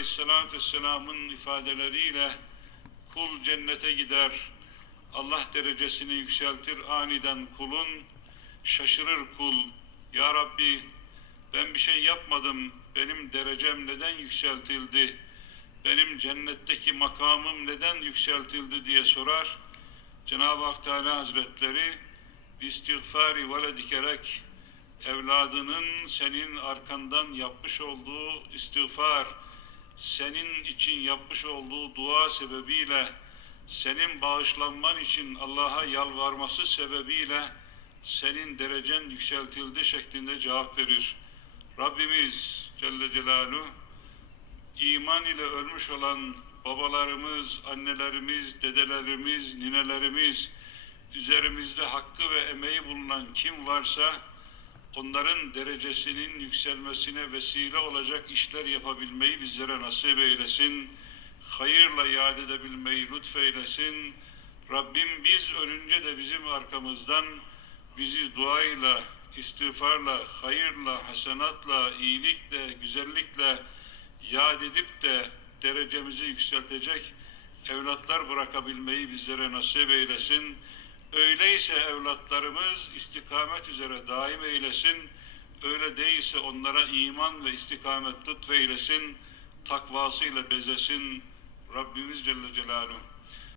Aleyhisselatü Vesselam'ın ifadeleriyle kul cennete gider, Allah derecesini yükseltir aniden kulun, şaşırır kul. Ya Rabbi ben bir şey yapmadım, benim derecem neden yükseltildi, benim cennetteki makamım neden yükseltildi diye sorar. Cenab-ı Hak Teala Hazretleri istiğfari veledikerek evladının senin arkandan yapmış olduğu istiğfar, senin için yapmış olduğu dua sebebiyle, senin bağışlanman için Allah'a yalvarması sebebiyle senin derecen yükseltildi şeklinde cevap verir. Rabbimiz Celle Celaluhu iman ile ölmüş olan babalarımız, annelerimiz, dedelerimiz, ninelerimiz, üzerimizde hakkı ve emeği bulunan kim varsa onların derecesinin yükselmesine vesile olacak işler yapabilmeyi bizlere nasip eylesin. Hayırla yad edebilmeyi lütfeylesin. Rabbim biz ölünce de bizim arkamızdan bizi duayla, istiğfarla, hayırla, hasenatla, iyilikle, güzellikle yad edip de derecemizi yükseltecek evlatlar bırakabilmeyi bizlere nasip eylesin. Öyleyse evlatlarımız istikamet üzere daim eylesin. Öyle değilse onlara iman ve istikamet lütfeylesin. Takvasıyla bezesin. Rabbimiz Celle Celaluhu.